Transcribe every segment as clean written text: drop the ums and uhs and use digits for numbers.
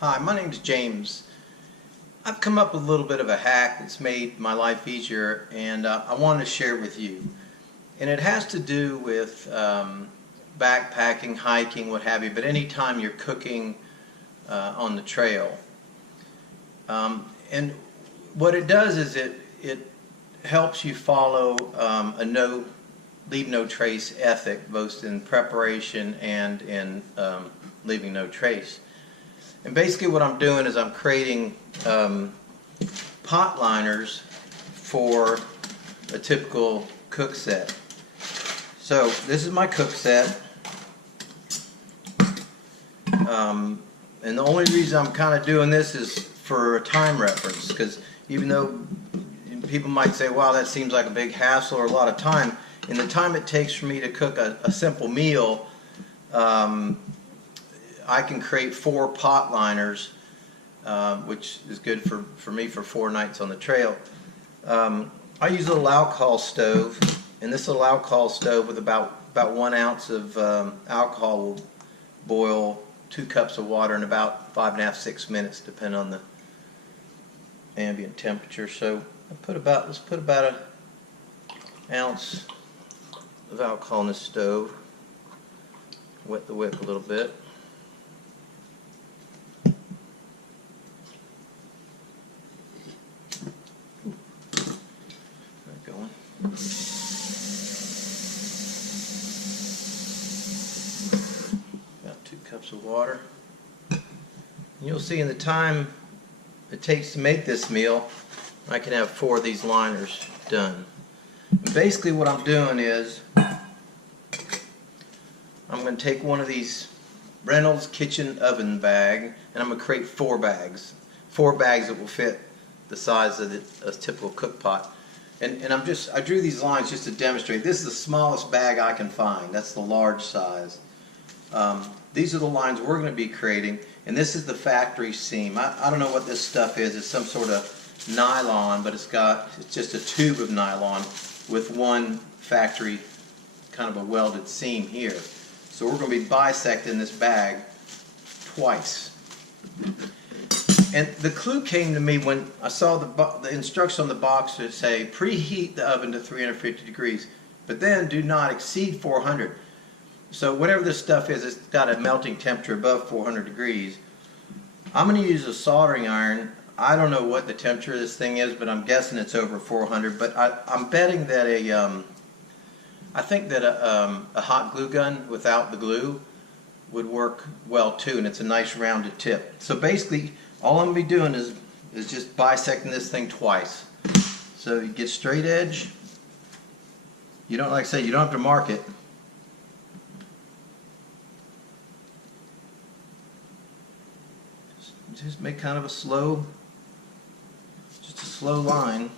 Hi, my name's James. I've come up with a little bit of a hack that's made my life easier, and I wanted to share it with you. And it has to do with backpacking, hiking, what have you, but anytime you're cooking on the trail. And what it does is it helps you follow a leave no trace ethic, both in preparation and in leaving no trace. And basically what I'm doing is I'm creating pot liners for a typical cook set. So this is my cook set. And the only reason I'm kind of doing this is for a time reference, because even though people might say, wow, that seems like a big hassle or a lot of time, in the time it takes for me to cook a simple meal, I can create 4 pot liners, which is good for me for 4 nights on the trail. I use a little alcohol stove, and this little alcohol stove with about 1 ounce of alcohol will boil 2 cups of water in about 5.5–6 minutes, depending on the ambient temperature. So let's put about 1 ounce of alcohol in the stove. Wet the wick a little bit. Going. About 2 cups of water. And you'll see in the time it takes to make this meal, I can have 4 of these liners done. And basically what I'm doing is I'm going to take one of these Reynolds kitchen oven bag, and I'm going to create 4 bags. 4 bags that will fit the size of a typical cook pot. And I drew these lines just to demonstrate. This is the smallest bag I can find. That's the large size. These are the lines we're going to be creating, and this is the factory seam. I don't know what this stuff is. It's some sort of nylon, but it's just a tube of nylon with one factory kind of a welded seam here. So we're going to be bisecting this bag twice. And the clue came to me when I saw the instructions on the box that say preheat the oven to 350 degrees, but then do not exceed 400. So whatever this stuff is, it's got a melting temperature above 400 degrees. I'm going to use a soldering iron. I don't know what the temperature of this thing is, but I'm guessing it's over 400. But I'm betting that I think that a hot glue gun without the glue would work well too, and it's a nice rounded tip. So basically, all I'm going to be doing is just bisecting this thing twice. So you get straight edge. You don't, like I say, you don't have to mark it. Just make kind of a slow line.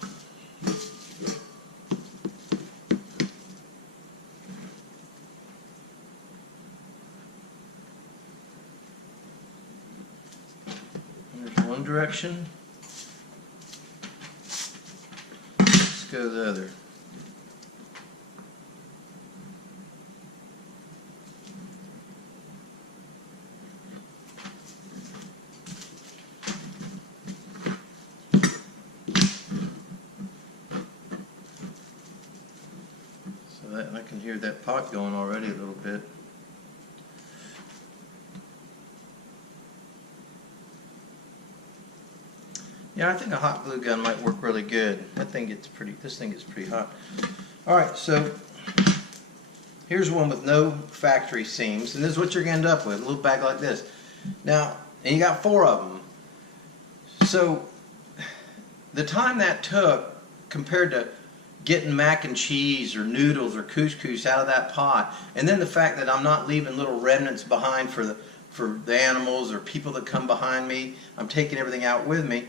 One direction. Let's go the other. So that I can hear that pot going already a little bit. Yeah, I think a hot glue gun might work really good. This thing gets pretty hot. Alright, so here's one with no factory seams, and this is what you're going to end up with, a little bag like this. Now, and you got 4 of them. So the time that took compared to getting mac and cheese or noodles or couscous out of that pot, and then the fact that I'm not leaving little remnants behind for the animals or people that come behind me, I'm taking everything out with me.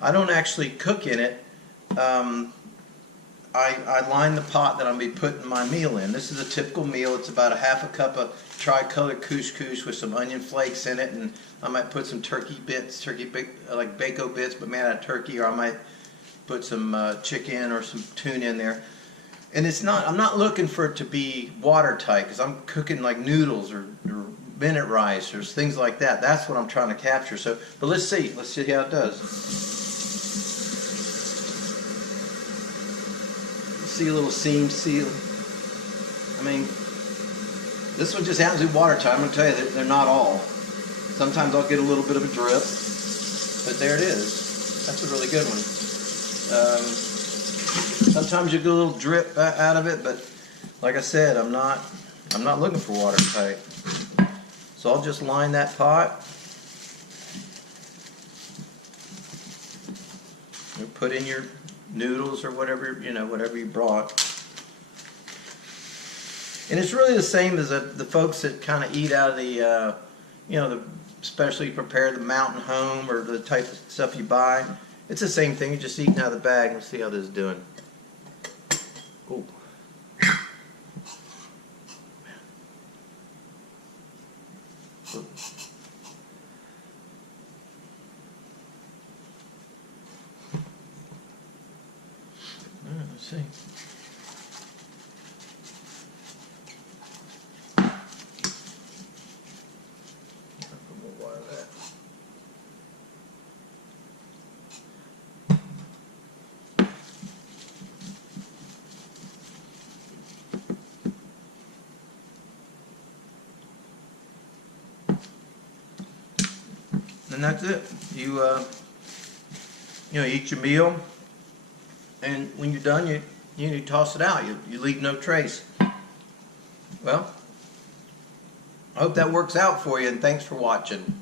I don't actually cook in it. I line the pot that I'm going to be putting my meal in. This is a typical meal. It's about 1/2 cup of tricolor couscous with some onion flakes in it, and I might put some turkey bits, like bacon bits, but made out of turkey, or I might put some chicken or some tuna in there. And I'm not looking for it to be watertight, because I'm cooking like noodles or Bennett rice or things like that. That's what I'm trying to capture. So, but let's see how it does. See a little seam seal. I mean, this one just happens to be watertight. I'm going to tell you that they're not all. Sometimes I'll get a little bit of a drip, but there it is. That's a really good one. Sometimes you get a little drip out of it, but like I said, I'm not looking for watertight. So I'll just line that pot. And put in your noodles or whatever, whatever you brought. And it's really the same as the folks that kind of eat out of the, the specially prepare the mountain home or the type of stuff you buy. It's the same thing. You're just eating out of the bag. Let's see how this is doing. Ooh. Let's see. And that's it. You eat your meal, and when you're done, you toss it out. You leave no trace. Well, I hope that works out for you, and thanks for watching.